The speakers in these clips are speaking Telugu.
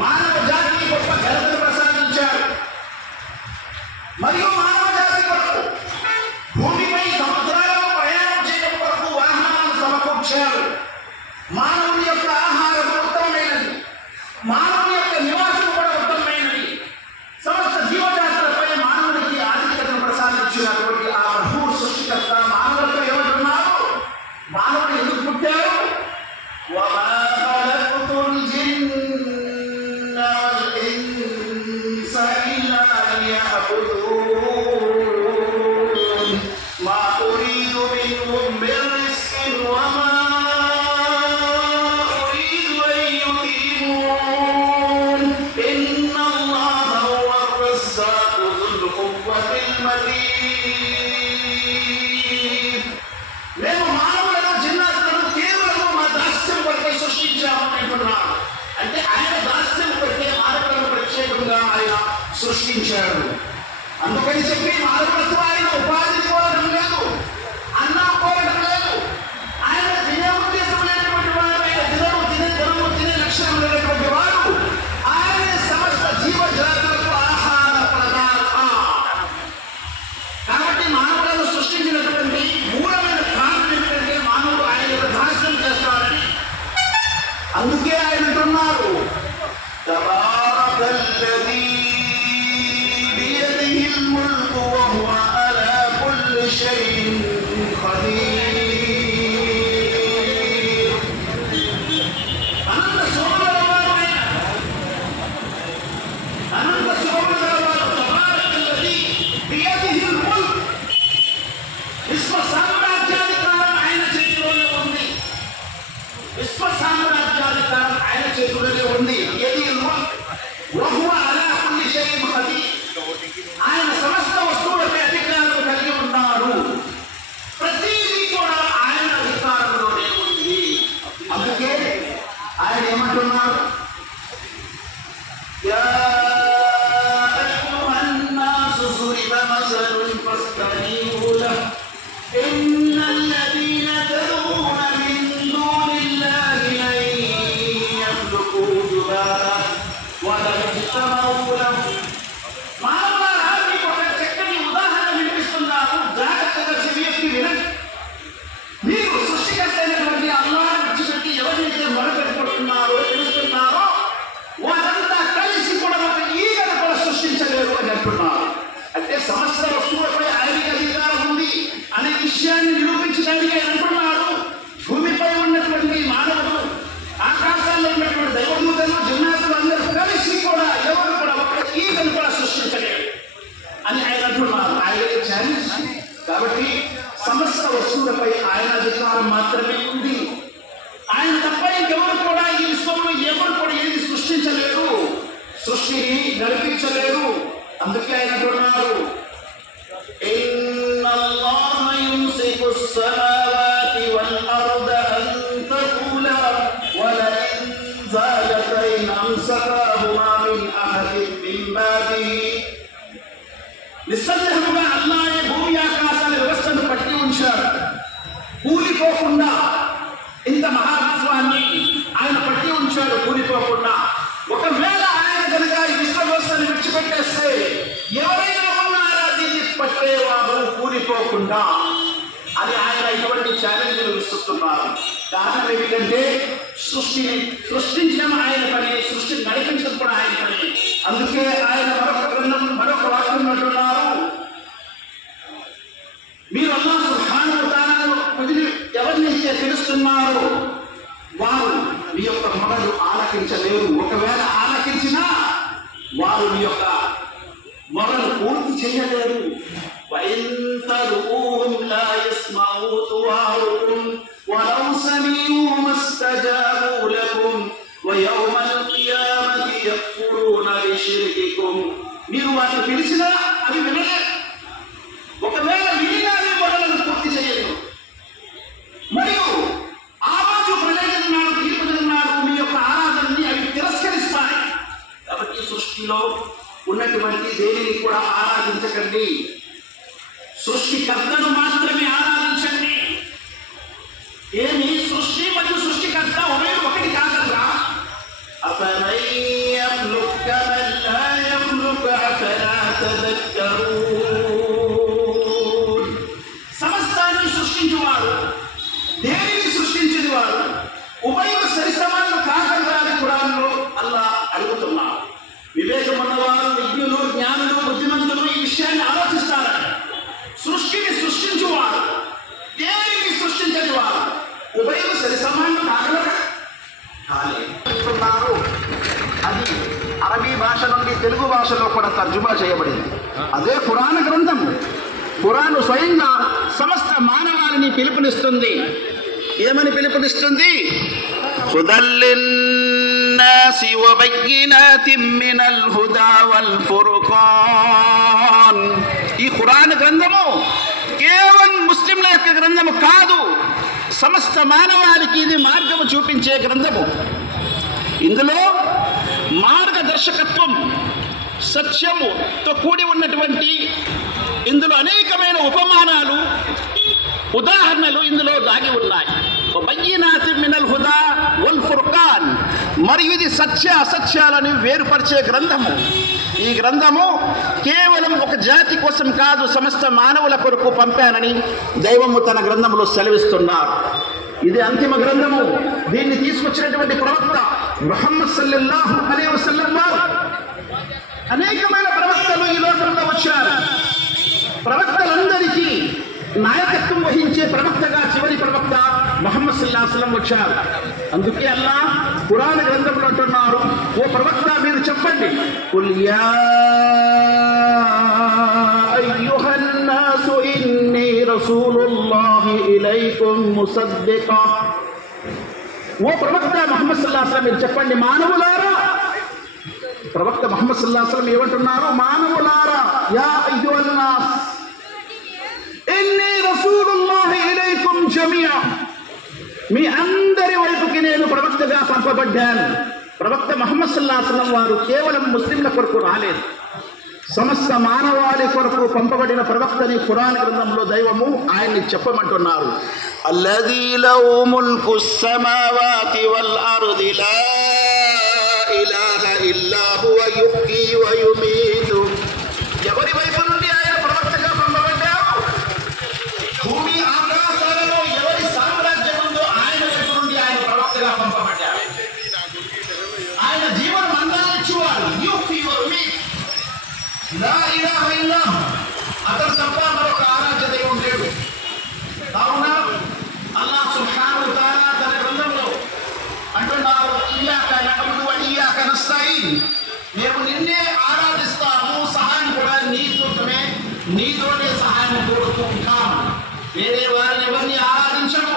మానవ జాతికి గొప్ప ఘనతను ప్రసాదించాడు. మరియు మానవ జాతి కొరకు భూమిపై సముద్రాలను ప్రయాణం చేయడం కొరకు వాహనాలను సమకూర్చాడు. మానవుని యొక్క ఆహారం ఉత్తమమైనది, మానవుని యొక్క నివాసం కూడా ఉత్తమమైనది. సమస్త జీవజాతులపై మానవునికి ఆధిక్యతను ప్రసాదించినటువంటి ఆ ప్రభువు సృష్టికర్త మానవులతో ఏమంటున్నారు? మానవుడు ఎందుకు పుట్టారు? మేము మానవులను జిన్నాతులను కేవలం మా దాస్యం కొరకే సృష్టించామనుకుంటున్నాను. అంటే ఆయన దాస్యం కొరకే మానవులను ప్రత్యేకంగా ఆయన సృష్టించాడు. అందుకని చెప్పి మానవులకు ఆయన ఉపాధిని కోరడం లేదు, అన్నం కోరడం లేదు. ఆయన తినే ఉద్దేశం లేనటువంటి వారు, ఆయన దినము తినే లక్షణం లేనటువంటి వారు. ఆయన సమస్త జీవజాతులకు ఆహార ప్రదాత. కాబట్టి మానవులను సృష్టించినటువంటి మూలమైన కారణం ఏమిటంటే మానవుడు ఆయన యొక్క దాస్యం చేస్తాడని. అందుకే ఆయన అంటున్నారు, తబారకల్లదీ బియదిహిల్ ముల్కు వహువ అలా కుల్లి షైఇన్ ఖదీర్. అనంత శోభగలవాడు ఆయన, అనంత శోభగలవాడు. తబారకల్లదీ బియదిహిల్ ముల్క్. విశ్వ సామ్రాజ్యాధికారం ఆయన చేతిలోనే ఉంది. విశ్వ సామ్రాజ్యాధికారం ఆయన చేతిలోనే ఉంది. యదిహిల్ ముల్క్ వహువ అలా కుల్లి షైఇన్ ఖదీర్. ఆయన సమస్త వస్తువులపై అధికారం కలిగి ఉన్నాడు. ప్రతిదీ కూడా ఆయన అధికారంలోనే ఉంది. అందుకే ఆయన ఏమంటున్నారు? యా అయ్యుహన్నాసు ضُرِبَ مَثَلٌ فَاسْتَمِعُوا لَهُ إِنَّ الَّذِينَ تَدْعُونَ مِن دُونِ اللَّهِ لَن يَخْلُقُوا ذُبَابًا وَلَوِ اجْتَمَعُوا لَهُ. మానవులారా, మీకు ఒక చక్కని ఉదాహరణ వినిపిస్తున్నాను, జాగ్రత్తగా చెవి ఎత్తి వినండి. మీరు సృష్టికర్త అయినటువంటి అల్లాహ్ను విడిచిపెట్టి ఎవరినైతే మొరపెట్టుకుంటున్నారో తెలుస్తున్నారో వారంతా కలిసి కూడా ఒక ఈగను కూడా సృష్టించలేరు అని అంటున్నారు. అంటే సమస్త వస్తువులపై ఆయనకి అధికారం ఉంది అనే విషయాన్ని నిరూపించడానికి ఆయన అంటున్నాడు. భూమిపై ఉన్నటువంటి మానవులు, ఆకాశాల్లో ఉన్నటువంటి దైవదూతలు, జిన్నాతులు అందరూ కలిసి కూడా ఎవరు కూడా ఒక ఈగను కూడా సృష్టించలేరు అని ఆయన అంటున్నారు. ఆయన ఛాలెంజ్. కాబట్టి సమస్త వస్తువులపై ఆయన అధికారం మాత్రమే ఉంది. ఆయన తప్ప ఇంకెవరు కూడా ఈ విశ్వంలో ఎవరు కూడా ఏది సృష్టించలేరు, సృష్టిని నడిపించలేరు. అందుకే ఆయన అంటున్నారు, ఇన్నల్లాహ యుమ్సికు స్సమావాతి వల్ అర్ద అన్ తజూలా వలఇన్ జాలతా ఇన్ అమ్సకాహుమా మిన్ అహదిన్ మిన్ బాదిహి. నిస్సందేహంగా అల్లాహే భూమి ఆకాశాల వ్యవస్థను పట్టి ఉంచాడు. కూలిపోకుండా ఇంత మహావిశ్వాన్ని ఆయన పట్టి ఉంచాడు, కూలిపోకుండా. ఒకవేళ ఆయన కనుక ఈ విశ్వ వ్యవస్థను విడిచిపెట్టేస్తే ఎవరైనా ఉన్నారా దీన్ని పట్టేవారు కూలిపోకుండా అని ఆయన ఇటువంటి ఛాలెంజ్లు విస్తున్నారు. కారణం ఏమిటంటే సృష్టిని సృష్టించడం ఆయన పని, సృష్టిని నడిపించడం కూడా ఆయన పని. అందుకే ఆయన మరొక వాక్యం అంటున్నారు, మీరు అల్లాహ్ సుబ్హానహు వ తఆలాను వదిలి ఎవరినైతే తెలుస్తున్నారో వారు మీ యొక్క మొరలు ఆలకించలేరు. ఒకవేళ ఆలకించినా వారు మీ యొక్క మొరలు పూర్తి చేయలేరు. వఇన్ తద్ఊహుం లా యస్మఊ దుఆఅకుం వలౌ సమీఊ మస్తజాబూ లకుం వయౌమల్ కియామతి యక్ఫురూన బిషిర్కికుం. మీరు వారిని పిలిచినా అవి వినలేరు. ఒకవేళ వినినా మీ మొరలను పూర్తి చేయలేరు. మరియు ఆ రోజు ప్రళయనాడు, తీర్పు దినాడు మీ యొక్క ఆరాధనని అవి తిరస్కరిస్తాయి. కాబట్టి సృష్టిలో ఉన్నటువంటి దేనిని కూడా ఆరాధించకండి, సృష్టికర్తను మాత్రమే ఆరాధించండి. ఏమి సృష్టి మరియు సృష్టికర్త ఒకటి కాదరా. అఫమన్ كمن لا يملك أفلا تذكرون. సమస్తాన్ని సృష్టించువాడు, దేనిని సృష్టించేవాడు, ఉభయ సరిసమానం కాగలగాలి ఖురాన్లో అల్లాహ్ అడుగుతున్నాడు. వివేకం ఉన్నవారు, విజ్ఞులు, జ్ఞానులు, బుద్ధిమంతులు ఈ విషయాన్ని ఆలోచిస్తారు. సృష్టిని సృష్టించువాడు, దేనిని సృష్టించేవాడు, ఉభయ సరిసమానం కాగలగా కాలేస్తున్నారు. అది అరబీ భాష నుండి తెలుగు భాషలో కూడా తర్జుమా చేయబడింది. అదే ఖురాన్ గ్రంథము. ఖురాన్ స్వయంగా సమస్త మానవాళిని పిలుపునిస్తుంది. ఏమని పిలుపునిస్తుంది? హుదల్ లిన్నాసి వ బయ్యినాతిన్ మినల్ హుదా వల్ ఫుర్ఖాన్. ఈ ఖురాన్ గ్రంథము కేవలం ముస్లింల యొక్క గ్రంథము కాదు, సమస్త మానవాళికి ఇది మార్గము చూపించే గ్రంథము. ఇందులో మార్గదర్శకత్వం, సత్యముతో కూడి ఉన్నటువంటి ఇందులో అనేకమైన ఉపమానాలు, ఉదాహరణలు ఇందులో దాగి ఉన్నాయి. బయ్యినాతిన్ మినల్ హుదా వల్ ఫుర్ఖాన్. మరియు ఇది సత్య అసత్యాలను వేరుపరిచే గ్రంథము. ఈ గ్రంథము కేవలం ఒక జాతి కోసం కాదు, సమస్త మానవుల కొరకు పంపానని దైవము తన గ్రంథములో సెలవిస్తున్నారు. ఇది అంతిమ గ్రంథము. దీన్ని తీసుకొచ్చినటువంటి ప్రవక్త ముహమ్మద్ సల్లల్లాహు అలైహి వసల్లం వారు. అనేకమైన ప్రవక్తలు ఈ లోకంలో వచ్చారు. ప్రవక్తలందరికీ నాయకత్వం వహించే ప్రవక్తగా చివరి ప్రవక్త ముహమ్మద్ సల్లల్లాహు అలైహి వసల్లం వచ్చారు. అందుకే అల్లాహ్ ఖురాన్ గ్రంథంలో అంటున్నారు, ఓ ప్రవక్త మీరు చెప్పండి, కుల్ యా అయ్యుహన్ నాసు ఇన్నీ రసూలుల్లాహి ఇలైకుం ముసద్దికా. ఓ ప్రవక్త ముహమ్మద్ సల్లల్లాహు అలైహి వసల్లం మీరు చెప్పండి, మానవులారా. ప్రవక్త ముహమ్మద్ సల్లల్లాహు అలైహి వసల్లం ఏమంటున్నారు? మానవులారా, యా అయ్యుహన్ నాస్ ఇన్నీ రసూలుల్లాహి ఇలైకుం జమీఆ. మీ అందరి వైపుకి నేను ప్రవక్తగా పంపబడ్డాను. ప్రవక్త ముహమ్మద్ సల్లల్లాహు అలైహి వసల్లం వారు కేవలం ముస్లింల కొరకు రాలేదు, సమస్త మానవాళి కొరకు పంపబడిన ప్రవక్తని ఖురాన్ గ్రంథంలో దైవము ఆయన్ని చెప్పమంటున్నారు. అల్లదీ లహు ముల్కుస్ సమావాతి వల్ అర్ది లా ఇలాహ ఇల్లా హువ యుహ్యీ వ యుమీతు. ఎవరి వైపు నుండి ఆయన ప్రవక్తగా పంపబడ్డారు? భూమి ఆకాశాలలో ఎవరి సామ్రాజ్యం ఉందో ఆయన వైపు నుండి ఆయన ప్రవక్తగా పంపబడ్డారు. ఆయన జీవన మందాన్ని ఇచ్చేవాడు. యుహ్యీ వ యుమీతు, లా ఇలాహ ఇల్లా, అతను తప్ప మరొక ఆరాధ్య దైవం లేడు. కావున అల్లాహ్ సుబ్హానహు వ తఆలా తన గ్రంథంలో అంటున్నారు, ఇయ్యాక నఅబుదు వ ఇయ్యాక నస్తഈన్. మేము నిన్నే ఆరాధిస్తాము, సహాయం కూడా నీతోనే, నీతోనే సహాయం కోరుతూ ఉంటాము. వేరే వారిని ఎవరిని ఆరాధించము,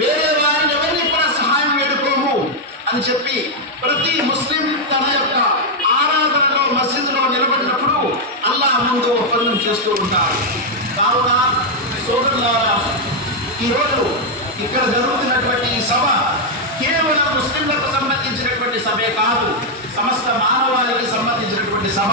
వేరే వారిని ఎవరిని కూడా సహాయం వేడుకోము అని చెప్పి ప్రతి ముస్లిం తన యొక్క ఆరాధనలో మసీదులో నిలబడినప్పుడు అల్లాహ్ ముందు ఒప్పందం చేస్తూ ఉంటారు. కావున సోదరులారా, ఈరోజు ఇక్కడ జరుగుతున్నటువంటి ఈ సభ కేవలం ముస్లింలకు సంబంధించినటువంటి సభే కాదు, సమస్త మానవాళికి సంబంధించినటువంటి సభ.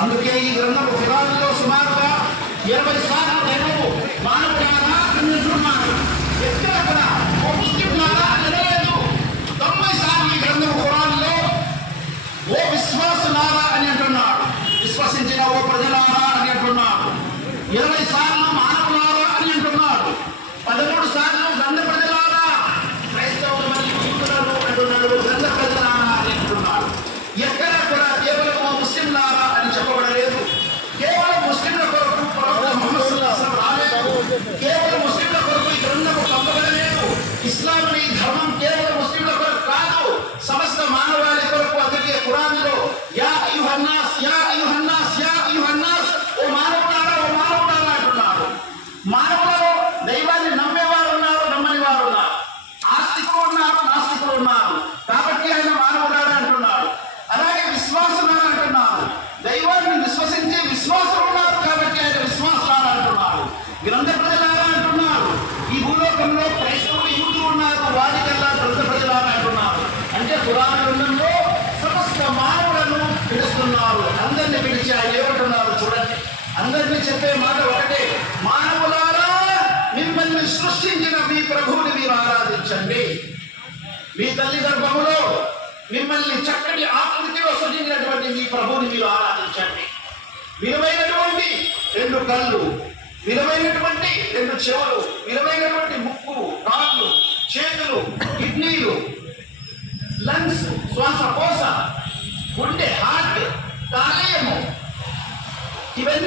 అందుకే ఈ గ్రంథము ఖురాన్లో సుమారుగా 20 సార్లు దైవము మానవులారా అని అంటున్నారు. ఎక్కడ కూడా ఓ ముస్లింలారా అనలేదు. 90 సార్లు ఈ గ్రంథము ఖురాన్లో ఓ విశ్వాసులారా అని అంటున్నాడు, విశ్వసించిన ఓ ప్రజలారా అని అంటున్నాడు. 20 సార్లు మానవులారా అని అంటున్నాడు. 13 సార్లు గ్రంథ ప్రజలారా, క్రైస్తవులు మరియు హిందువులను అంటున్నాడు, గ్రంథ ప్రజలారా అని అంటున్నాడు. ఎక్కడ కూడా కేవలం ముస్లింలారా అని చెప్పబడలేదు. కేవలం ముస్లింల కొరకు ప్రవక్త ముహమ్మద్ సల్లల్లాహు అలైహి వసల్లం రాలేదు. కేవలం ముస్లింల కొరకు ఈ గ్రంథము పంపబడలేదు. ఇస్లాం ఈ ధర్మం కేవలం ముస్లింల కొరకు కాదు, సమస్త మానవాళి కొరకు. అందుకే ఖురాన్లో యా అయ్యుహన్ నాస్, యా అయ్యుహన్ నాస్, యా అయ్యుహన్ నాస్, ఓ మానవులారా, ఓ మానవులారా అంటున్నారు. మానవులలో దైవాన్ని నమ్మేవారు ఉన్నారు, నమ్మని వారు ఉన్నారు, ఆస్తికులు ఉన్నారు, నాస్తికులు ఉన్నారు. కాబట్టి ఆయన మానవులారా అంటున్నాడు. అలాగే విశ్వాసులారా అంటున్నారు. దైవాన్ని విశ్వసించే విశ్వాసులు ఉన్నారు కాబట్టి ఆయన విశ్వాసులారా అంటున్నారు. గ్రంథ ప్రజలారా అంటున్నారు. ఈ భూలోకంలో క్రైస్తవులు యూదులు ఉన్నారు, వారికల్లా గ్రంథ ప్రజలారా అంటున్నారు. అంటే ఖురాన్ గ్రంథంలో సమస్త మానవులను పిలుస్తున్నారు. అందరినీ పిలిచి ఆయన ఏమంటున్నారు చూడండి. అందరినీ చెప్పే మాట ఒకటే, మానవులారా మిమ్మల్ని సృష్టించిన మీ ప్రభువుని మీరు ఆరాధించండి. మీ తల్లి గర్భములో మిమ్మల్ని చక్కటి ఆకృతిలో సృజించినటువంటి మీ ప్రభువుని మీరు ఆరాధించండి. విలువైనటువంటి 2 కళ్ళు, విలువైనటువంటి 2 చెవులు, విలువైనటువంటి ముక్కు, కాళ్ళు, చేతులు, కిడ్నీలు, లంగ్స్, శ్వాసకోశ, గుండె, హార్ట్, కాలేయము, ఇవన్నీ